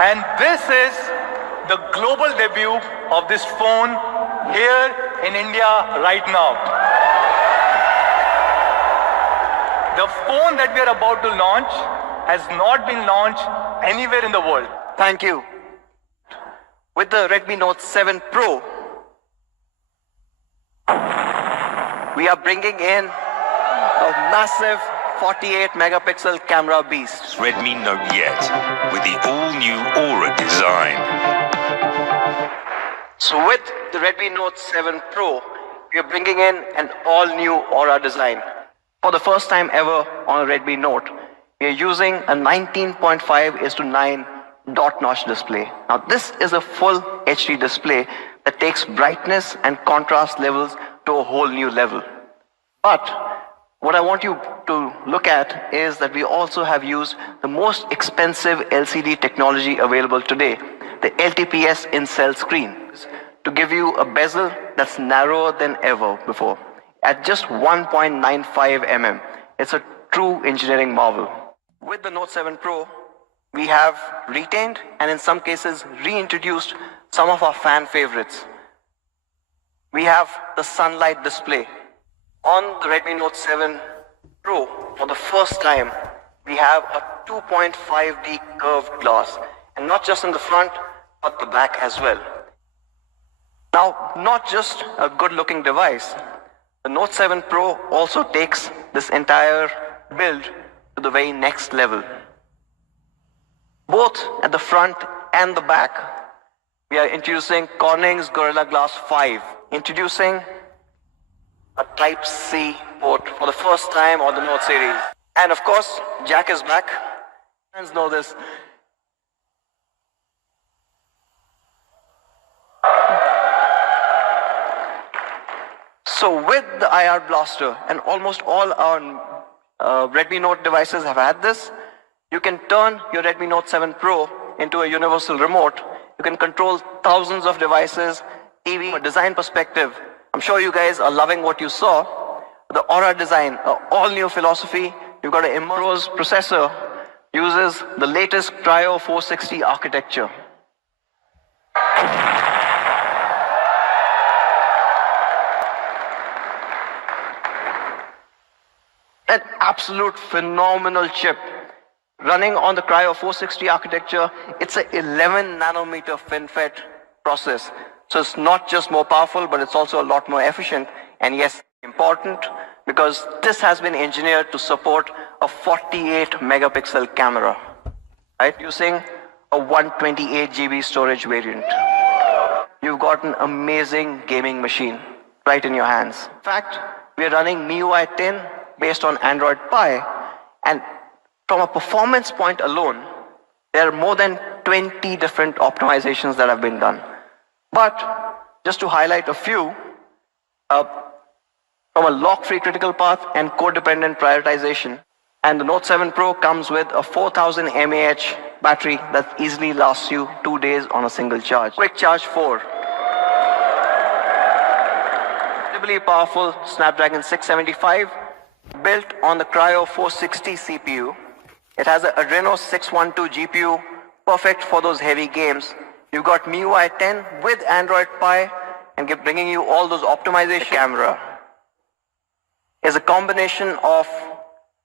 And this is the global debut of this phone here in India right now. The phone that we are about to launch has not been launched anywhere in the world. Thank you. With the Redmi Note 7 Pro, we are bringing in a massive 48 megapixel camera beast. Redmi Note Yet with the all-new Aura design. So with the Redmi Note 7 Pro, we are bringing in an all-new Aura design. For the first time ever on a Redmi Note, we are using a 19.5:9 dot notch display. Now this is a full HD display that takes brightness and contrast levels to a whole new level. But what I want you to look at is that we also have used the most expensive LCD technology available today, the LTPS in-cell screen, to give you a bezel that's narrower than ever before, at just 1.95 mm. It's a true engineering marvel. With the Note 7 Pro, we have retained and in some cases reintroduced some of our fan favorites. We have the sunlight display. On the Redmi Note 7 Pro, for the first time, we have a 2.5D curved glass, and not just in the front, but the back as well. Now, not just a good-looking device, the Note 7 Pro also takes this entire build to the very next level. Both at the front and the back, we are introducing Corning's Gorilla Glass 5, introducing a Type-C port for the first time on the Note series. And of course, jack is back. Friends know this. So with the IR blaster, and almost all our Redmi Note devices have had this, you can turn your Redmi Note 7 Pro into a universal remote. You can control thousands of devices, TV. From a design perspective, I'm sure you guys are loving what you saw. The Aura design, an all-new philosophy. You've got an Immerose processor, uses the latest Cryo 460 architecture. An absolute phenomenal chip. Running on the Cryo 460 architecture, it's an 11 nanometer FinFET process. So it's not just more powerful, but it's also a lot more efficient. And yes, important because this has been engineered to support a 48 megapixel camera, right? Using a 128 GB storage variant. You've got an amazing gaming machine right in your hands. In fact, we are running MIUI 10 based on Android Pie, and from a performance point alone, there are more than 20 different optimizations that have been done. But just to highlight a few, from a lock-free critical path and code-dependent prioritization, and the Note 7 Pro comes with a 4000 mAh battery that easily lasts you 2 days on a single charge. Quick Charge 4. Incredibly powerful Snapdragon 675, built on the Cryo 460 CPU. It has an Adreno 612 GPU, perfect for those heavy games. You've got MIUI 10 with Android Pie and bringing you all those optimization. The camera is a combination of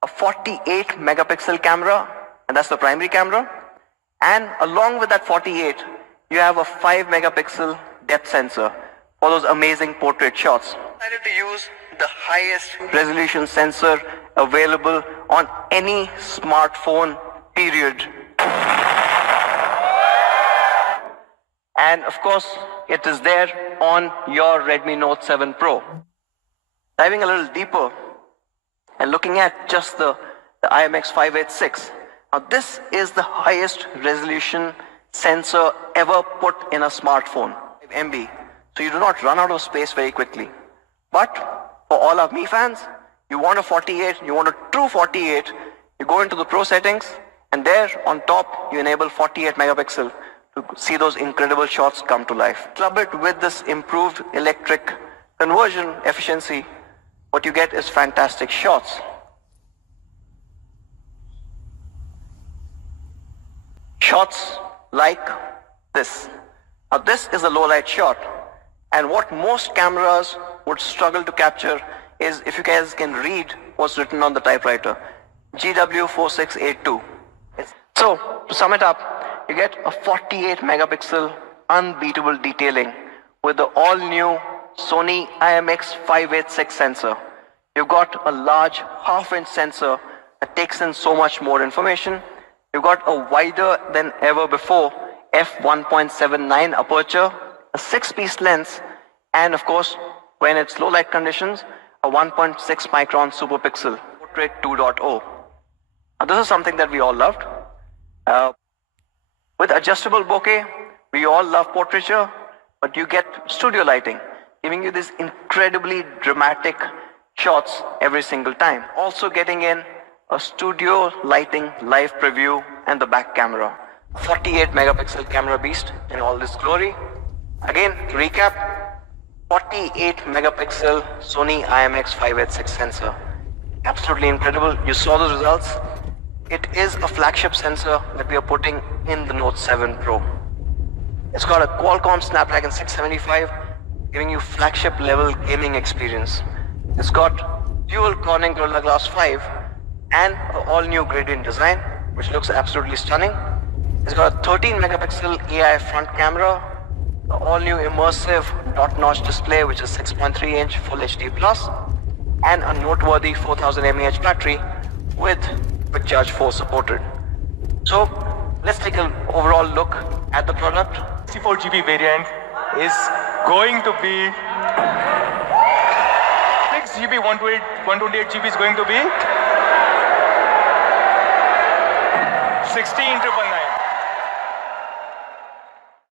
a 48 megapixel camera, and that's the primary camera. And along with that 48, you have a 5 megapixel depth sensor for those amazing portrait shots. I decided to use the highest resolution sensor available on any smartphone, period. And of course, it is there on your Redmi Note 7 Pro. Diving a little deeper and looking at just the IMX586. Now this is the highest resolution sensor ever put in a smartphone, MB. So you do not run out of space very quickly. But for all of me fans, you want a 48, you want a true 48, you go into the Pro settings, and there on top you enable 48 megapixel to see those incredible shots come to life. Club it with this improved electric conversion efficiency, what you get is fantastic shots. Shots like this. Now this is a low light shot, and what most cameras would struggle to capture is, if you guys can read what's written on the typewriter, GW4682. So to sum it up, you get a 48 megapixel unbeatable detailing with the all new Sony IMX586 sensor. You've got a large half-inch sensor that takes in so much more information. You've got a wider than ever before f1.79 aperture, a 6-piece lens, and of course, when it's low light conditions, a 1.6 micron super pixel portrait 2.0. Now this is something that we all loved. With adjustable bokeh, we all love portraiture, but you get studio lighting, giving you these incredibly dramatic shots every single time. Also getting in a studio lighting live preview and the back camera. 48 megapixel camera beast in all this glory. Again, to recap, 48 megapixel Sony IMX586 sensor. Absolutely incredible. You saw the results. It is a flagship sensor that we are putting in the Note 7 Pro. It's got a Qualcomm Snapdragon 675, giving you flagship level gaming experience. It's got dual Corning Gorilla Glass 5 and an all new gradient design, which looks absolutely stunning. It's got a 13 megapixel AI front camera, the all new immersive dot notch display, which is 6.3 inch Full HD Plus, and a noteworthy 4000 mAh battery with Quick Charge 4 supported. So let's take an overall look at the product. 64GB variant is going to be 6GB, 128GB is going to be 16,999.